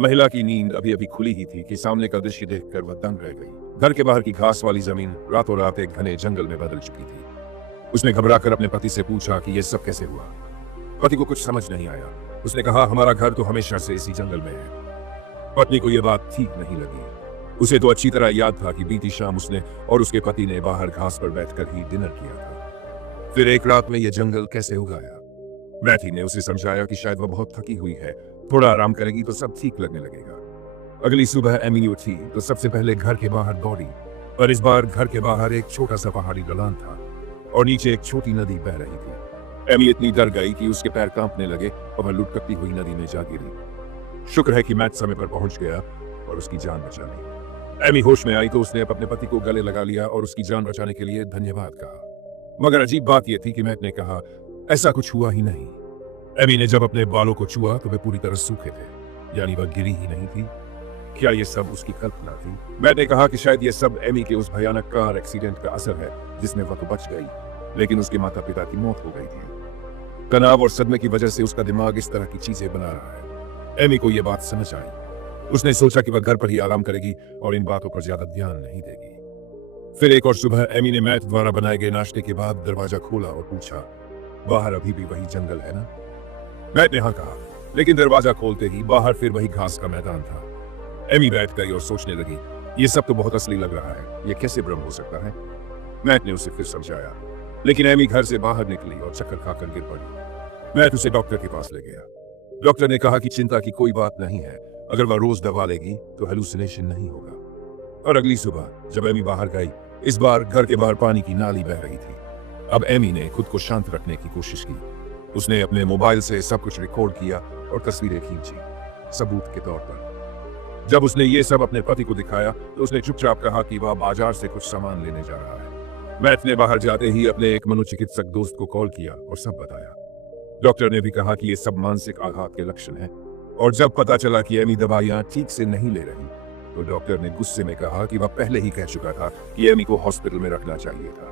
महिला की नींद अभी अभी खुली ही थी कि सामने का दृश्य देखकर वह दंग रह गई। घर के बाहर की घास वाली जमीन रातों रात एक घने जंगल में बदल चुकी थी। उसने घबराकर अपने पति से पूछा कि यह सब कैसे हुआ। पति को कुछ समझ नहीं आया। उसने कहा, हमारा घर तो हमेशा से इसी जंगल में है। पत्नी को यह बात ठीक नहीं लगी। उसे तो अच्छी तरह याद था कि बीती शाम उसने और उसके पति ने बाहर घास पर बैठकर ही डिनर किया था। फिर एक रात में यह जंगल कैसे उगाया? मैथी ने उसे समझाया कि शायद वह बहुत थकी हुई है, थोड़ा आराम करेगी तो सब ठीक लगने लगेगा। अगली सुबह एमी उठी तो सबसे पहले घर के बाहर दौड़ी, पर इस बार घर के बाहर एक छोटा सा पहाड़ी ढलान था और नीचे एक छोटी नदी बह रही थी। एमी इतनी डर गई कि उसके पैर कांपने लगे और वह लुढ़कती हुई नदी में जा गिरी। शुक्र है कि मैथ समय पर पहुंच गया और उसकी जान बचा ली। एमी होश में आई तो उसने अपने पति को गले लगा लिया और उसकी जान बचाने के लिए धन्यवाद कहा। मगर अजीब बात यह थी कि मैथ ने कहा, ऐसा कुछ हुआ ही नहीं। एमी ने जब अपने बालों को छुआ तो वे पूरी तरह सूखे थे, यानी वह गिरी ही नहीं थी। क्या यह सब उसकी कल्पना थी? मैथ ने कहा कि शायद यह सब एमी के उस भयानक कार एक्सीडेंट का असर है जिसमें वह तो बच गई, लेकिन उसके माता पिता की मौत हो गई थी। तनाव और सदमे की वजह से उसका दिमाग इस तरह की चीजें बना रहा है। एमी को यह बात समझ आई। उसने सोचा कि वह घर पर ही आराम करेगी और इन बातों पर ज्यादा ध्यान नहीं देगी। फिर एक और सुबह एमी ने मैथ द्वारा बनाए गए नाश्ते के बाद दरवाजा खोला और पूछा, बाहर अभी भी वही जंगल है ना? मैथ ने हाँ कहा, लेकिन दरवाजा खोलते ही बाहर फिर वही घास का मैदान था। एमी बैठ गई और सोचने लगी, ये सब तो बहुत असली लग रहा है, ये कैसे भ्रम हो सकता है? मैथ ने उसे फिर समझाया, लेकिन एमी घर से बाहर निकली और चक्कर खाकर गिर पड़ी। मैथ उसे डॉक्टर के पास ले गया। डॉक्टर ने कहा कि चिंता की कोई बात नहीं है, अगर वह रोज दवा लेगी तो हेलुसिनेशन नहीं होगा। और अगली सुबह जब एमी बाहर गई, इस बार घर के बाहर पानी की नाली बह रही थी। अब एमी ने खुद को शांत रखने की कोशिश की। उसने अपने मोबाइल से सब कुछ रिकॉर्ड किया और तस्वीरें खींची, सबूत के तौर पर। जब उसने ये सब अपने पति को दिखाया तो उसने चुपचाप कहा कि वह बाजार से कुछ सामान लेने जा रहा है। मैथ ने बाहर जाते ही अपने एक मनोचिकित्सक दोस्त को कॉल किया और सब बताया। डॉक्टर ने भी कहा कि ये सब मानसिक आघात के लक्षण हैं। और जब पता चला कि एमी दवाइयां ठीक से नहीं ले रही तो डॉक्टर ने गुस्से में कहा कि वह पहले ही कह चुका था कि एमी को हॉस्पिटल में रखना चाहिए था।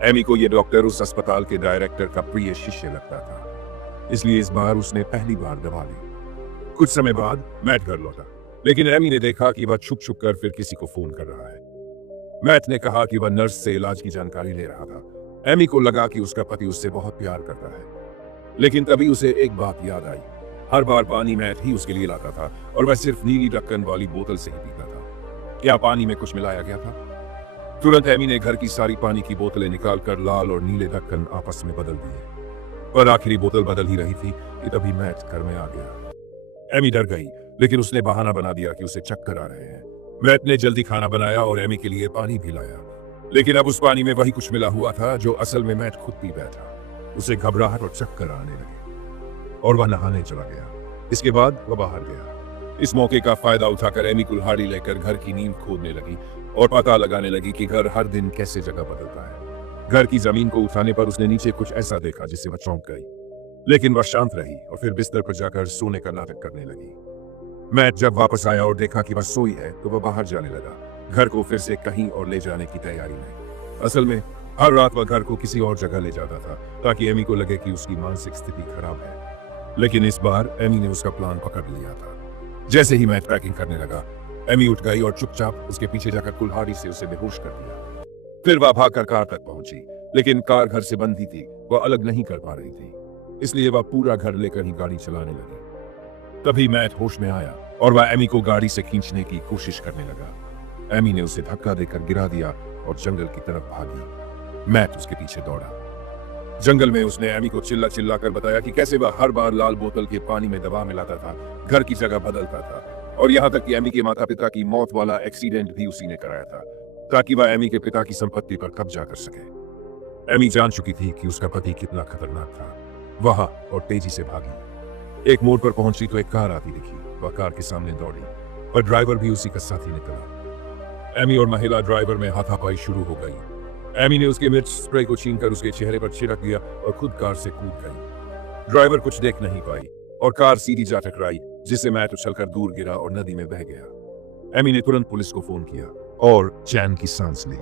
एमी को यह डॉक्टर उस अस्पताल के डायरेक्टर का प्रिय शिष्य लगता था, इसलिए इस बार उसने पहली बार दवा ली। कुछ समय बाद मैथ घर लौटा, लेकिन एमी ने देखा कि वह छुप छुप कर फिर किसी को फोन कर रहा है। मैथ ने कहा कि वह नर्स से इलाज की जानकारी ले रहा था। एमी को लगा कि उसका पति उससे बहुत प्यार करता है, लेकिन तभी उसे एक बात याद आई। हर बार पानी मैथ ही उसके लिए लाता था और वह सिर्फ नीली ढक्कन वाली बोतल से ही पीता था। क्या पानी में कुछ मिलाया गया था? तुरंत एमी ने घर की सारी पानी की बोतलें निकालकर लाल और नीले ढक्कन आपस में बदल दिए। पर आखिरी बोतल बदल ही रही थी कि तभी मैथ घर में आ गया। एमी डर गई, लेकिन उसने बहाना बना दिया कि उसे चक्कर आ रहे हैं। मैथ ने जल्दी खाना बनाया और एमी के लिए पानी भी लाया, लेकिन अब उस पानी में वही कुछ मिला हुआ था जो असल में मैथ खुद पी बैठा। उसे घबराहट और चक्कर आने लगे और वह नहाने चला गया। इसके बाद वह बाहर गया। इस मौके का फायदा उठाकर एमी कुल्हाड़ी लेकर घर की नींव खोदने लगी और पता लगाने लगी कि घर हर दिन कैसे जगह बदलता है। घर की जमीन को उठाने पर उसने नीचे कुछ ऐसा देखा जिससे वह चौंक गई, लेकिन वह शांत रही और फिर बिस्तर पर जाकर सोने का नाटक करने लगी। मैथ जब वापस आया और देखा कि वह सोई है तो वह बाहर जाने लगा, घर को फिर से कहीं और ले जाने की तैयारी में। असल में हर रात वह घर को किसी और जगह ले जाता था ताकि एमी को लगे कि उसकी मानसिक स्थिति खराब है, लेकिन इस बार एमी ने उसका प्लान पकड़ लिया था। जैसे ही मैथ पैकिंग करने लगा, एमी उठ गई और चुपचाप उसके पीछे जाकर कुल्हाड़ी से उसे बेहोश कर दिया। फिर वह भागकर कार तक पहुंची, लेकिन कार घर से बंद ही थी, वह अलग नहीं कर पा रही थी, इसलिए वह पूरा घर लेकर ही गाड़ी चलाने लगी। तभी मैथ होश में आया और वह एमी को गाड़ी से खींचने की कोशिश करने लगा। एमी ने उसे धक्का देकर गिरा दिया और जंगल की तरफ भागी। मैथ उसके पीछे दौड़ा। जंगल में उसने एमी को चिल्ला चिल्ला कर बताया कि कैसे वह हर बार लाल बोतल के पानी में दवा मिलाता था, घर की जगह बदलता था और यहाँ तक कि एमी के माता पिता की मौत वाला एक्सीडेंट भी उसी ने कराया था ताकि वह एमी के पिता की संपत्ति पर कब्जा कर सके। एमी जान चुकी थी कि उसका पति कितना खतरनाक था। वह और तेजी से भागी। एक मोड़ पर पहुंची तो एक कार आती दिखी। वह कार के सामने दौड़ी, पर ड्राइवर भी उसी का साथी निकला। एमी और महिला ड्राइवर में हाथापाई शुरू हो गई। एमी ने उसके मिर्च स्प्रे को छीनकर उसके चेहरे पर छिड़क दिया और खुद कार से कूद गई। ड्राइवर कुछ देख नहीं पाई और कार सीधी जा टकराई, जिससे मैथ उछलकर दूर गिरा और नदी में बह गया। एमी ने तुरंत पुलिस को फोन किया और चैन की सांस ली।